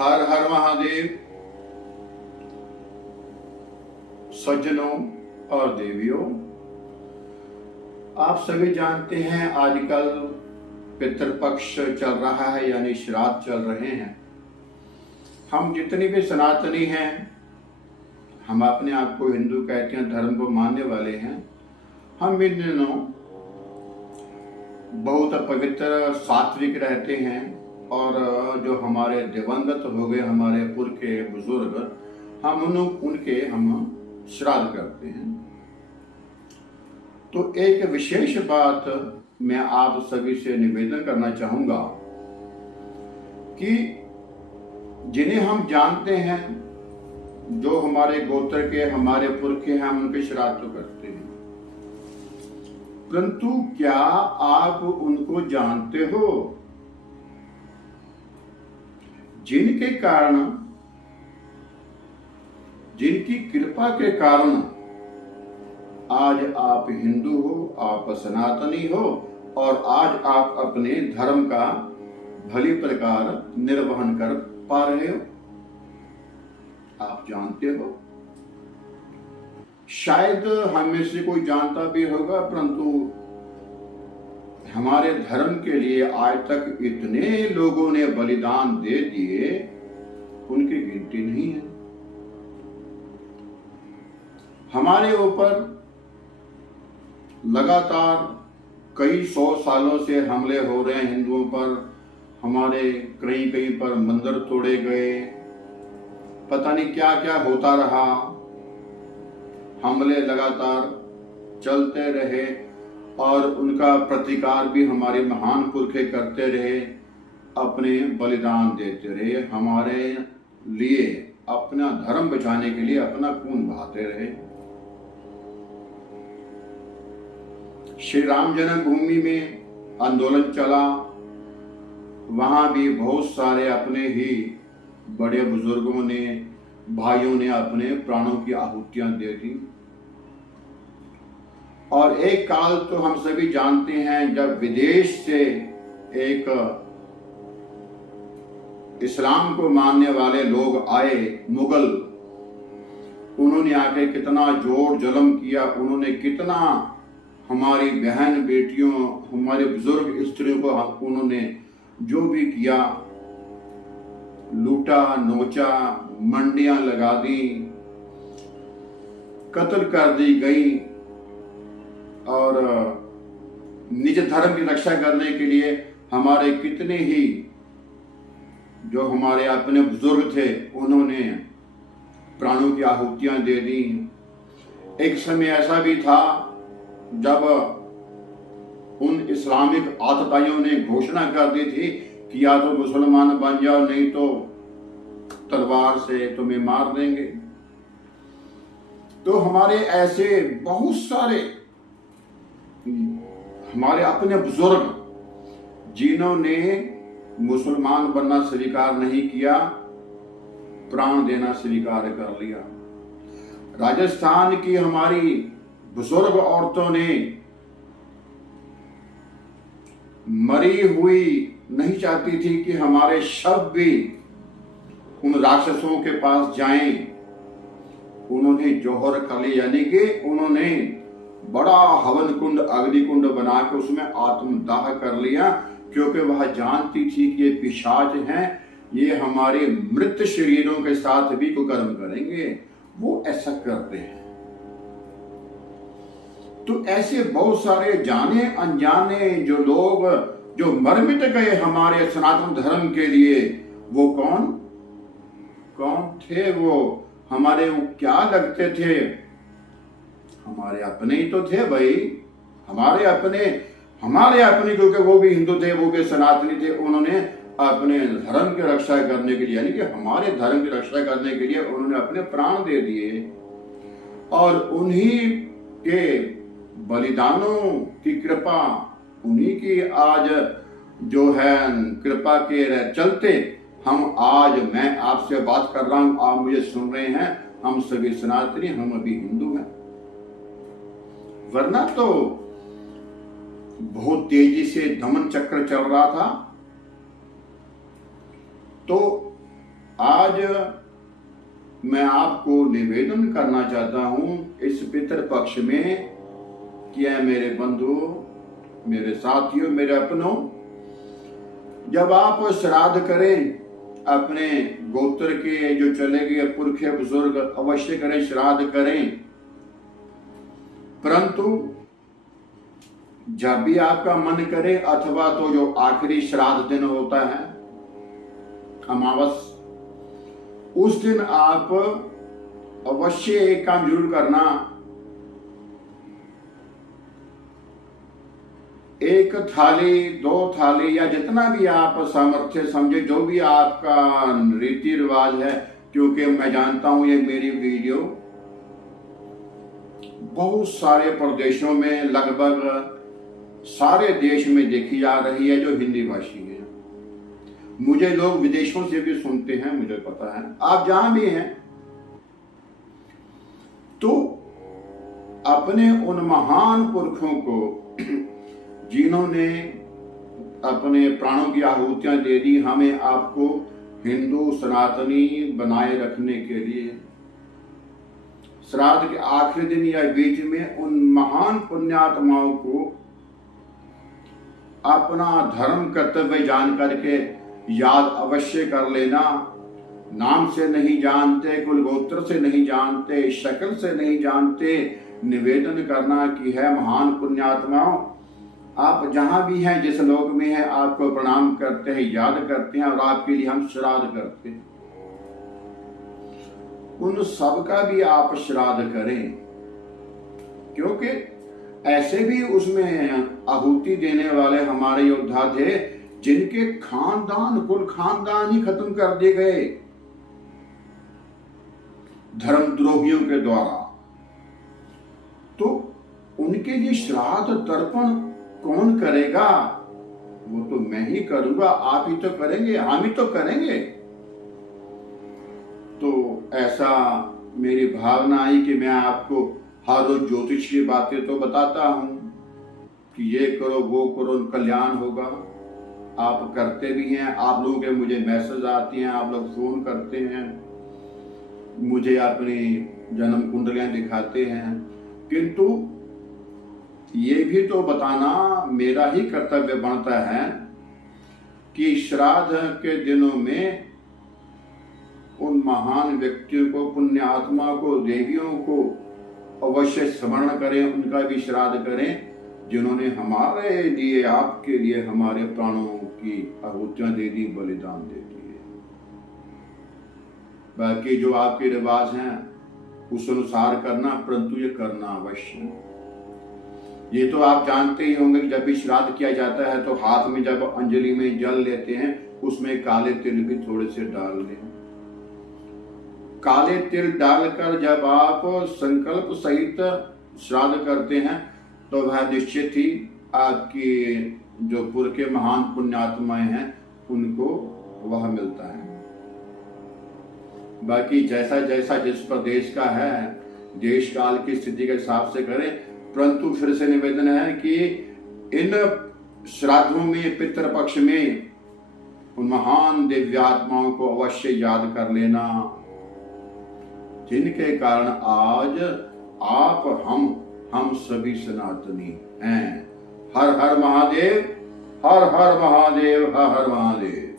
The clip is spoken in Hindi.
हर हर महादेव। सज्जनों और देवियों, आप सभी जानते हैं आजकल पितृपक्ष चल रहा है, यानी श्राद्ध चल रहे हैं। हम जितने भी सनातनी हैं, हम अपने आप को हिंदू कहते हैं, धर्म को मानने वाले हैं, हम इन दिनों बहुत पवित्र सात्विक रहते हैं और जो हमारे दिवंगत हो गए हमारे पुरखे बुजुर्ग, हम उनके श्राद्ध करते हैं। तो एक विशेष बात मैं आप सभी से निवेदन करना चाहूंगा कि जिन्हें हम जानते हैं, जो हमारे गोत्र के हमारे पुरखे हैं, हम उनके श्राद्ध तो करते हैं, परंतु क्या आप उनको जानते हो जिनके कारण, जिनकी कृपा के कारण आज आप हिंदू हो, आप सनातनी हो और आज आप अपने धर्म का भली प्रकार निर्वहन कर पा रहे हो? आप जानते हो? शायद हम में से कोई जानता भी होगा, परंतु हमारे धर्म के लिए आज तक इतने लोगों ने बलिदान दे दिए, उनकी गिनती नहीं है। हमारे ऊपर लगातार कई 100 सालों से हमले हो रहे हैं हिंदुओं पर। हमारे कहीं कहीं पर मंदिर तोड़े गए, पता नहीं क्या क्या होता रहा, हमले लगातार चलते रहे और उनका प्रतिकार भी हमारे महान पुरखे करते रहे, अपने बलिदान देते रहे, हमारे लिए अपना धर्म बचाने के लिए अपना खून बहाते रहे। श्री राम जन्मभूमि में आंदोलन चला, वहां भी बहुत सारे अपने ही बड़े बुजुर्गों ने, भाइयों ने अपने प्राणों की आहुतियां दे दी। और एक काल तो हम सभी जानते हैं, जब विदेश से एक इस्लाम को मानने वाले लोग आए, मुगल, उन्होंने आके कितना जोर जुल्म किया, उन्होंने कितना हमारी बहन बेटियों, हमारे बुजुर्ग स्त्रियों को उन्होंने जो भी किया, लूटा, नोचा, मंडियां लगा दी, कत्ल कर दी गई। और निज धर्म की रक्षा करने के लिए हमारे कितने ही जो हमारे अपने बुजुर्ग थे, उन्होंने प्राणों की आहुतियां दे दी। एक समय ऐसा भी था जब उन इस्लामिक आतताइयों ने घोषणा कर दी थी कि या तो मुसलमान बन जाओ, नहीं तो तलवार से तुम्हें मार देंगे। तो हमारे ऐसे बहुत सारे हमारे अपने बुजुर्ग जिन्होंने मुसलमान बनना स्वीकार नहीं किया, प्राण देना स्वीकार कर लिया। राजस्थान की हमारी बुजुर्ग औरतों ने मरी हुई नहीं चाहती थी कि हमारे शव भी उन राक्षसों के पास जाएं। उन्होंने जौहर कली, यानी कि उन्होंने बड़ा हवन कुंड, अग्नि कुंड बना के उसमें आत्मदाह कर लिया, क्योंकि वह जानती थी कि ये पिशाच हैं, ये हमारे मृत शरीरों के साथ भी कुकर्म करेंगे। वो ऐसा करते हैं। तो ऐसे बहुत सारे जाने अनजाने जो लोग जो मर मिट गए हमारे सनातन धर्म के लिए, वो कौन थे? वो हमारे वो क्या लगते थे? हमारे अपने ही तो थे भाई, हमारे अपने, क्योंकि वो भी हिंदू थे, वो भी सनातनी थे। उन्होंने अपने धर्म की रक्षा करने के लिए, यानी कि हमारे धर्म की रक्षा करने के लिए उन्होंने अपने प्राण दे दिए। और उन्हीं के बलिदानों की कृपा, उन्हीं की आज जो है कृपा के चलते हम आज, मैं आपसे बात कर रहा हूं, आप मुझे सुन रहे हैं, हम सभी सनातनी, हम अभी हिंदू हैं। वरना तो बहुत तेजी से दमन चक्र चल रहा था। तो आज मैं आपको निवेदन करना चाहता हूं इस पितृपक्ष में कि है मेरे बंधु, मेरे साथियों, मेरे अपनों, जब आप श्राद्ध करें अपने गोत्र के जो चले गए पुरखे बुजुर्ग, अवश्य करें, श्राद्ध करें। परंतु जब भी आपका मन करे, अथवा तो जो आखिरी श्राद्ध दिन होता है अमावस, उस दिन आप अवश्य एक काम जरूर करना, एक थाली, 2 थाली या जितना भी आप सामर्थ्य समझे, जो भी आपका रीति रिवाज है, क्योंकि मैं जानता हूं ये मेरी वीडियो बहुत सारे प्रदेशों में, लगभग सारे देश में देखी जा रही है जो हिंदी भाषी है। मुझे लोग विदेशों से भी सुनते हैं, मुझे पता है, आप जहां भी हैं। तो अपने उन महान पुरखों को जिन्होंने अपने प्राणों की आहुतियां दे दी, हमें आपको हिंदू सनातनी बनाए रखने के लिए, श्राद्ध के आखिरी दिन या बीच में उन महान पुण्यात्माओं को अपना धर्म कर्तव्य जान करके याद अवश्य कर लेना। नाम से नहीं जानते, कुल गोत्र से नहीं जानते, शक्ल से नहीं जानते, निवेदन करना कि है महान पुण्यात्माओं, आप जहां भी हैं, जिस लोक में हैं, आपको प्रणाम करते हैं, याद करते हैं, और आपके लिए हम श्राद्ध करते हैं। उन सब का भी आप श्राद्ध करें, क्योंकि ऐसे भी उसमें आहुति देने वाले हमारे योद्धा थे जिनके खानदान, कुल खानदान ही खत्म कर दिए गए धर्मद्रोहियों के द्वारा। तो उनके लिए श्राद्ध तर्पण कौन करेगा? वो तो मैं ही करूंगा, आप ही तो करेंगे, हम ही तो करेंगे। तो ऐसा मेरी भावना आई कि मैं आपको हर रोज ज्योतिष की बातें तो बताता हूं कि ये करो, वो करो, कल्याण होगा। आप करते भी हैं, आप लोगों के मुझे मैसेज आते हैं, आप लोग फोन करते हैं, मुझे अपनी जन्म कुंडलियां दिखाते हैं, किंतु ये भी तो बताना मेरा ही कर्तव्य बनता है कि श्राद्ध के दिनों में उन महान व्यक्तियों को, पुण्यात्मा को, देवियों को अवश्य स्मरण करें, उनका भी श्राद्ध करें जिन्होंने हमारे लिए, आपके लिए हमारे प्राणों की आहुतियां दे दी, बलिदान दे दिए। बाकी जो आपके रिवाज हैं उस अनुसार करना, परंतु ये करना अवश्य। ये तो आप जानते ही होंगे कि जब भी श्राद्ध किया जाता है तो हाथ में जब अंजलि में जल लेते हैं, उसमें काले तिल भी थोड़े से डाल दें। काले तिल डालकर जब आप संकल्प सहित श्राद्ध करते हैं तो वह निश्चित ही आपकी जो पूर्व के महान पुण्यात्माएं हैं उनको वह मिलता है। बाकी जैसा जैसा जिस प्रदेश का है, देश काल की स्थिति के हिसाब से करें, परंतु फिर से निवेदन है कि इन श्राद्धों में, पितृपक्ष में, उन महान दिव्यात्माओं को अवश्य याद कर लेना जिनके कारण आज आप, हम सभी सनातनी हैं। हर हर महादेव, हर हर महादेव, हर हर महादेव।